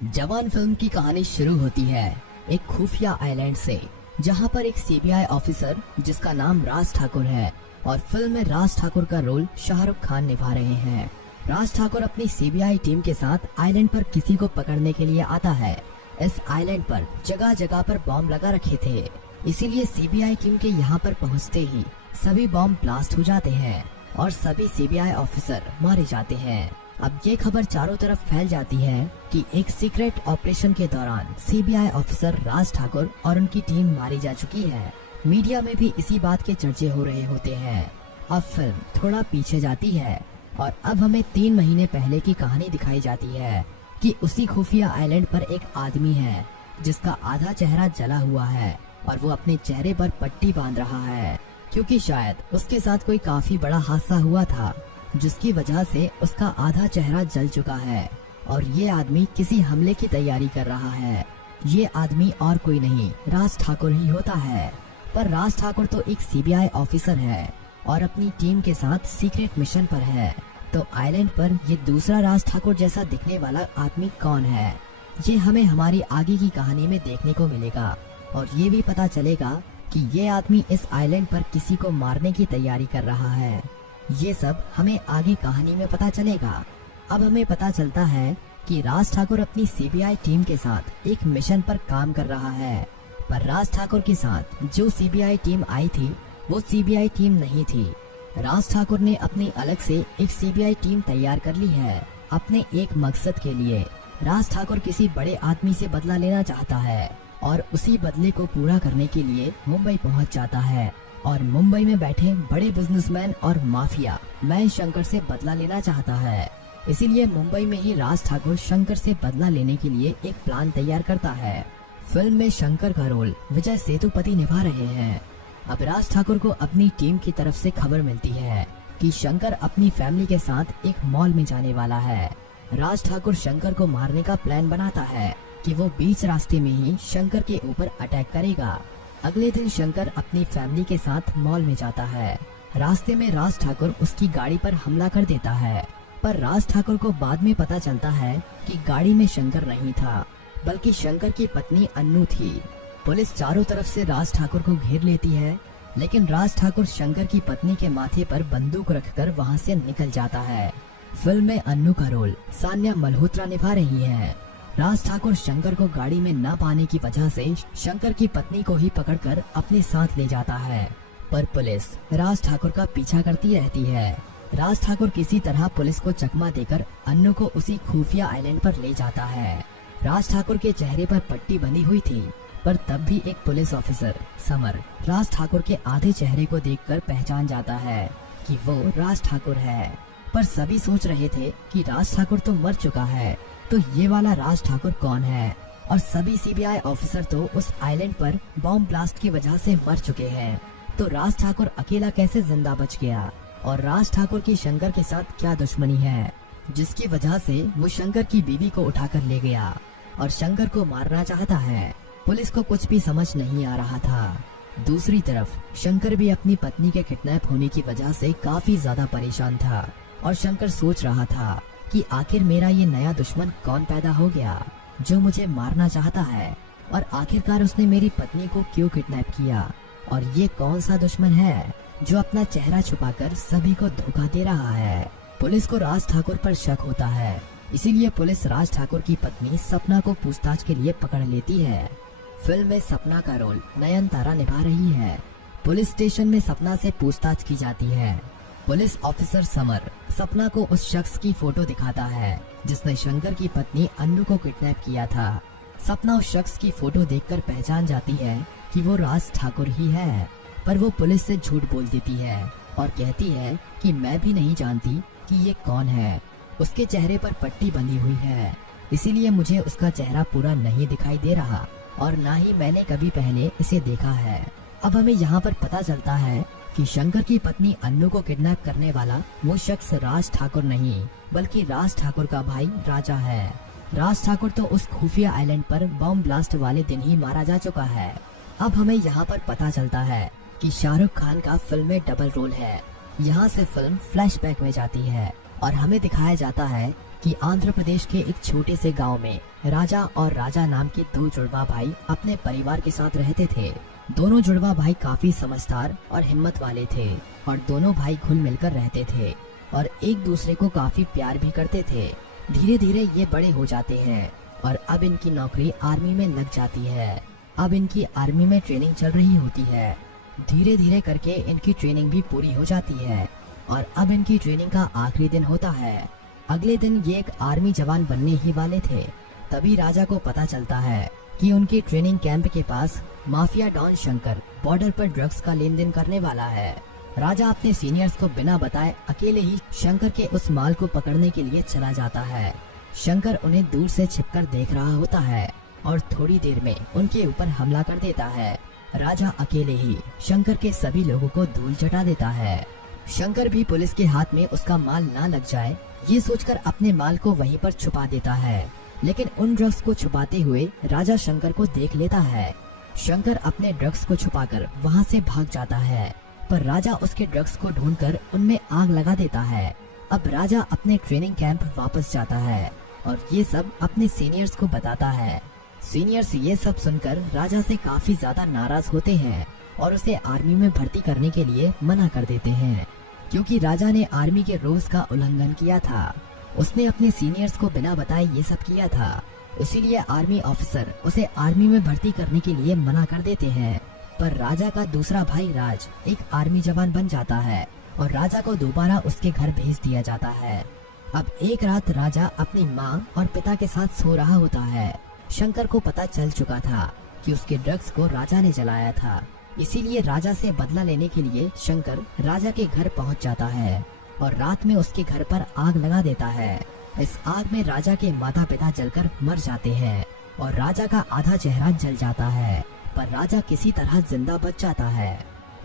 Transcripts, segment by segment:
जवान फिल्म की कहानी शुरू होती है एक खुफिया आइलैंड से, जहां पर एक सीबीआई ऑफिसर जिसका नाम राज ठाकुर है और फिल्म में राज ठाकुर का रोल शाहरुख खान निभा रहे हैं। राज ठाकुर अपनी सीबीआई टीम के साथ आइलैंड पर किसी को पकड़ने के लिए आता है। इस आइलैंड पर जगह जगह पर बॉम्ब लगा रखे थे, इसीलिए सीबीआई टीम के यहाँ पर पहुँचते ही सभी बॉम्ब ब्लास्ट हो जाते हैं और सभी सीबीआई ऑफिसर मारे जाते हैं। अब ये खबर चारों तरफ फैल जाती है कि एक सीक्रेट ऑपरेशन के दौरान सीबीआई ऑफिसर राज ठाकुर और उनकी टीम मारी जा चुकी है। मीडिया में भी इसी बात के चर्चे हो रहे होते हैं। अब फिल्म थोड़ा पीछे जाती है और अब हमें 3 महीने पहले की कहानी दिखाई जाती है कि उसी खुफिया आइलैंड पर एक आदमी है जिसका आधा चेहरा जला हुआ है और वो अपने चेहरे पर पट्टी बांध रहा है, क्योंकि शायद उसके साथ कोई काफी बड़ा हादसा हुआ था जिसकी वजह से उसका आधा चेहरा जल चुका है और ये आदमी किसी हमले की तैयारी कर रहा है। ये आदमी और कोई नहीं राज ठाकुर ही होता है, पर राज ठाकुर तो एक सीबीआई ऑफिसर है और अपनी टीम के साथ सीक्रेट मिशन पर है। तो आइलैंड पर ये दूसरा राज ठाकुर जैसा दिखने वाला आदमी कौन है, ये हमें हमारी आगे की कहानी में देखने को मिलेगा और ये भी पता चलेगा कि ये आदमी इस आइलैंड पर किसी को मारने की तैयारी कर रहा है। ये सब हमें आगे कहानी में पता चलेगा। अब हमें पता चलता है कि राज ठाकुर अपनी सीबीआई टीम के साथ एक मिशन पर काम कर रहा है, पर राज ठाकुर के साथ जो सीबीआई टीम आई थी वो सीबीआई टीम नहीं थी। राज ठाकुर ने अपनी अलग से एक सीबीआई टीम तैयार कर ली है अपने एक मकसद के लिए। राज ठाकुर किसी बड़े आदमी से बदला लेना चाहता है और उसी बदले को पूरा करने के लिए मुंबई पहुंच जाता है और मुंबई में बैठे बड़े बिजनेसमैन और माफिया मैन शंकर से बदला लेना चाहता है। इसीलिए मुंबई में ही राज ठाकुर शंकर से बदला लेने के लिए एक प्लान तैयार करता है। फिल्म में शंकर का रोल विजय सेतुपति निभा रहे हैं। अब राज ठाकुर को अपनी टीम की तरफ से खबर मिलती है कि शंकर अपनी फैमिली के साथ एक मॉल में जाने वाला है। राज ठाकुर शंकर को मारने का प्लान बनाता है कि वो बीच रास्ते में ही शंकर के ऊपर अटैक करेगा। अगले दिन शंकर अपनी फैमिली के साथ मॉल में जाता है। रास्ते में राज ठाकुर उसकी गाड़ी पर हमला कर देता है, पर राज ठाकुर को बाद में पता चलता है कि गाड़ी में शंकर नहीं था बल्कि शंकर की पत्नी अन्नू थी। पुलिस चारों तरफ से राज ठाकुर को घेर लेती है, लेकिन राज ठाकुर शंकर की पत्नी के माथे पर बंदूक रखकर वहां से निकल जाता है। फिल्म में अन्नू का रोल सान्या मल्होत्रा निभा रही है। राज ठाकुर शंकर को गाड़ी में न पाने की वजह से शंकर की पत्नी को ही पकड़कर अपने साथ ले जाता है, पर पुलिस राज ठाकुर का पीछा करती रहती है। राज ठाकुर किसी तरह पुलिस को चकमा देकर अन्नू को उसी खुफिया आइलैंड पर ले जाता है। राज ठाकुर के चेहरे पर पट्टी बंधी हुई थी, पर तब भी एक police officer summer Raj Thakur के आधे चेहरे को देखकर पहचान जाता है कि वो राज ठाकुर है। पर सभी सोच रहे थे कि राज ठाकुर तो मर चुका है, तो ये वाला राज ठाकुर कौन है। और सभी सीबीआई ऑफिसर तो उस आइलैंड पर बॉम्ब ब्लास्ट की वजह से मर चुके हैं, तो राज ठाकुर अकेला कैसे जिंदा बच गया और राज ठाकुर की शंकर के साथ क्या दुश्मनी है जिसकी वजह से वो शंकर की बीवी को उठाकर ले गया और शंकर को मारना चाहता है। पुलिस को कुछ भी समझ नहीं आ रहा था। दूसरी तरफ शंकर भी अपनी पत्नी के किडनैप होने की वजह से काफी ज्यादा परेशान था और शंकर सोच रहा था कि आखिर मेरा ये नया दुश्मन कौन पैदा हो गया जो मुझे मारना चाहता है, और आखिरकार उसने मेरी पत्नी को क्यों किडनैप किया, और ये कौन सा दुश्मन है जो अपना चेहरा छुपाकर सभी को धोखा दे रहा है। पुलिस को राज ठाकुर पर शक होता है, इसीलिए पुलिस राज ठाकुर की पत्नी सपना को पूछताछ के लिए पकड़ लेती है। फिल्म में सपना का रोल नयनतारा निभा रही है। पुलिस स्टेशन में सपना से पूछताछ की जाती है। पुलिस ऑफिसर समर सपना को उस शख्स की फोटो दिखाता है जिसने शंकर की पत्नी अन्नू को किडनैप किया था। सपना उस शख्स की फोटो देखकर पहचान जाती है कि वो राज ठाकुर ही है, पर वो पुलिस से झूठ बोल देती है और कहती है कि मैं भी नहीं जानती कि ये कौन है। उसके चेहरे पर पट्टी बंधी हुई है, इसीलिए मुझे उसका चेहरा पूरा नहीं दिखाई दे रहा और ना ही मैंने कभी पहले इसे देखा है। अब हमें यहाँ पर पता चलता है कि शंकर की पत्नी अन्नू को किडनैप करने वाला वो शख्स राज ठाकुर नहीं बल्कि राज ठाकुर का भाई राजा है। राज ठाकुर तो उस खुफिया आइलैंड पर बॉम्ब ब्लास्ट वाले दिन ही मारा जा चुका है। अब हमें यहाँ पर पता चलता है कि शाहरुख खान का फिल्म में डबल रोल है। यहाँ से फिल्म फ्लैशबैक में जाती है और हमें दिखाया जाता है कि आंध्र प्रदेश के एक छोटे से गांव में राजा और राजा नाम के दो जुड़वा भाई अपने परिवार के साथ रहते थे। दोनों जुड़वा भाई काफी समझदार और हिम्मत वाले थे और दोनों भाई घुल मिलकर रहते थे और एक दूसरे को काफी प्यार भी करते थे। धीरे धीरे ये बड़े हो जाते हैं और अब इनकी नौकरी आर्मी में लग जाती है। अब इनकी आर्मी में ट्रेनिंग चल रही होती है। धीरे धीरे करके इनकी ट्रेनिंग भी पूरी हो जाती है और अब इनकी ट्रेनिंग का आखिरी दिन होता है। अगले दिन ये एक आर्मी जवान बनने ही वाले थे। तभी राजा को पता चलता है कि उनके ट्रेनिंग कैंप के पास माफिया डॉन शंकर बॉर्डर पर ड्रग्स का लेन देन करने वाला है। राजा अपने सीनियर्स को बिना बताए अकेले ही शंकर के उस माल को पकड़ने के लिए चला जाता है। शंकर उन्हें दूर से छिपकर देख रहा होता है और थोड़ी देर में उनके ऊपर हमला कर देता है। राजा अकेले ही शंकर के सभी लोगों को धूल चटा देता है। शंकर भी पुलिस के हाथ में उसका माल ना लग जाए ये सोचकर अपने माल को वहीं पर छुपा देता है, लेकिन उन ड्रग्स को छुपाते हुए राजा शंकर को देख लेता है। शंकर अपने ड्रग्स को छुपाकर वहां से भाग जाता है, पर राजा उसके ड्रग्स को ढूंढकर उनमें आग लगा देता है। अब राजा अपने ट्रेनिंग कैंप वापस जाता है और ये सब अपने सीनियर्स को बताता है। सीनियर्स ये सब सुनकर राजा से काफी ज्यादा नाराज होते हैं और उसे आर्मी में भर्ती करने के लिए मना कर देते हैं, क्योंकि राजा ने आर्मी के रूल्स का उल्लंघन किया था। उसने अपने सीनियर्स को बिना बताए ये सब किया था, इसीलिए आर्मी ऑफिसर उसे आर्मी में भर्ती करने के लिए मना कर देते हैं। पर राजा का दूसरा भाई राज एक आर्मी जवान बन जाता है और राजा को दोबारा उसके घर भेज दिया जाता है। अब एक रात राजा अपनी माँ और पिता के साथ सो रहा होता है। शंकर को पता चल चुका था कि उसके ड्रग्स को राजा ने जलाया था, इसीलिए राजा से बदला लेने के लिए शंकर राजा के घर पहुंच जाता है और रात में उसके घर पर आग लगा देता है। इस आग में राजा के माता पिता जलकर मर जाते हैं और राजा का आधा चेहरा जल जाता है, पर राजा किसी तरह जिंदा बच जाता है।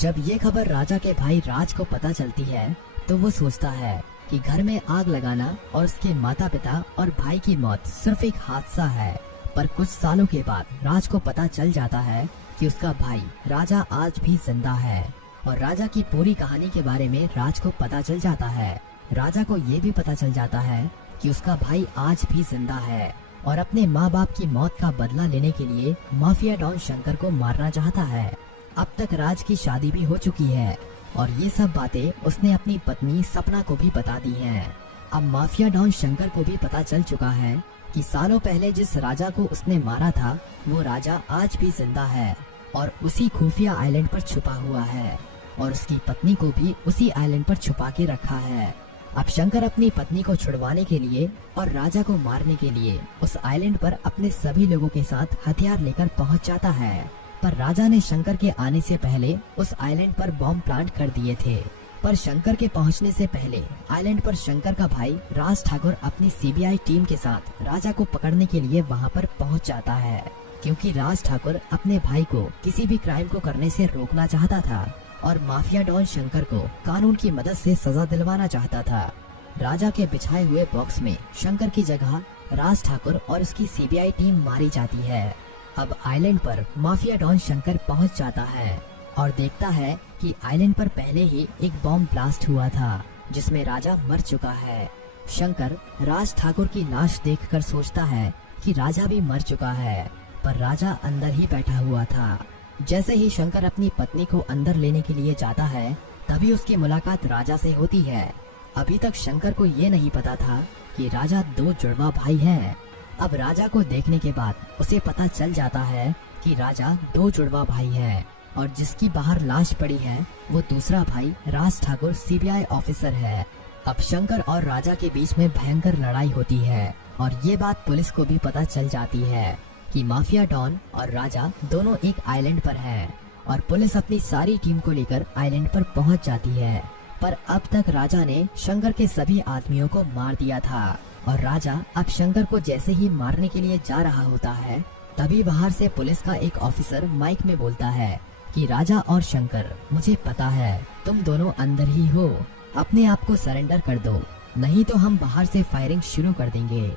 जब ये खबर राजा के भाई राज को पता चलती है तो वो सोचता है कि घर में आग लगाना और उसके माता पिता और भाई की मौत सिर्फ एक हादसा है। पर कुछ सालों के बाद राज को पता चल जाता है कि उसका भाई राजा आज भी जिंदा है और राजा की पूरी कहानी के बारे में राज को पता चल जाता है। राजा को ये भी पता चल जाता है कि उसका भाई आज भी जिंदा है और अपने माँ बाप की मौत का बदला लेने के लिए माफिया डॉन शंकर को मारना चाहता है। अब तक राज की शादी भी हो चुकी है और ये सब बातें उसने अपनी पत्नी सपना को भी बता दी हैं। अब माफिया डॉन शंकर को भी पता चल चुका है कि सालों पहले जिस राजा को उसने मारा था वो राजा आज भी जिंदा है और उसी खुफिया आइलैंड पर छुपा हुआ है और उसकी पत्नी को भी उसी आइलैंड पर छुपा के रखा है। अब शंकर अपनी पत्नी को छुड़वाने के लिए और राजा को मारने के लिए उस आइलैंड पर अपने सभी लोगों के साथ हथियार लेकर पहुंच जाता है। पर राजा ने शंकर के आने से पहले उस आइलैंड पर बॉम्ब प्लांट कर दिए थे। पर शंकर के पहुंचने से पहले आइलैंड पर शंकर का भाई राज ठाकुर अपनी सीबीआई टीम के साथ राजा को पकड़ने के लिए वहां पर पहुंच जाता है, क्योंकि राज ठाकुर अपने भाई को किसी भी क्राइम को करने से रोकना चाहता था और माफिया डॉन शंकर को कानून की मदद से सजा दिलवाना चाहता था। राजा के बिछाए हुए बॉक्स में शंकर की जगह राज ठाकुर और उसकी सीबीआई टीम मारी जाती है। अब आइलैंड पर माफिया डॉन शंकर पहुंच जाता है और देखता है कि आइलैंड पर पहले ही एक बॉम्ब ब्लास्ट हुआ था जिसमें राजा मर चुका है। शंकर राज ठाकुर की लाश देखकर सोचता है कि राजा भी मर चुका है, पर राजा अंदर ही बैठा हुआ था। जैसे ही शंकर अपनी पत्नी को अंदर लेने के लिए जाता है तभी उसकी मुलाकात राजा से होती है। अभी तक शंकर को ये नहीं पता था कि राजा दो जुड़वा भाई हैं। अब राजा को देखने के बाद उसे पता चल जाता है कि राजा दो जुड़वा भाई है और जिसकी बाहर लाश पड़ी है वो दूसरा भाई राज ठाकुर सीबीआई ऑफिसर है। अब शंकर और राजा के बीच में भयंकर लड़ाई होती है और ये बात पुलिस को भी पता चल जाती है कि माफिया डॉन और राजा दोनों एक आइलैंड पर हैं और पुलिस अपनी सारी टीम को लेकर आइलैंड पर पहुंच जाती है। पर अब तक राजा ने शंकर के सभी आदमियों को मार दिया था और राजा अब शंकर को जैसे ही मारने के लिए जा रहा होता है तभी बाहर से पुलिस का एक ऑफिसर माइक में बोलता है कि राजा और शंकर, मुझे पता है तुम दोनों अंदर ही हो, अपने आप को सरेंडर कर दो, नहीं तो हम बाहर से फायरिंग शुरू कर देंगे।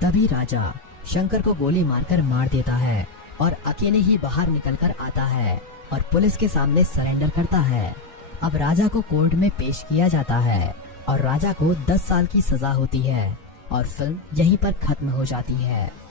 तभी राजा शंकर को गोली मारकर मार देता है और अकेले ही बाहर निकलकर आता है और पुलिस के सामने सरेंडर करता है। अब राजा को कोर्ट में पेश किया जाता है और राजा को 10 साल की सजा होती है और फिल्म यहीं पर खत्म हो जाती है।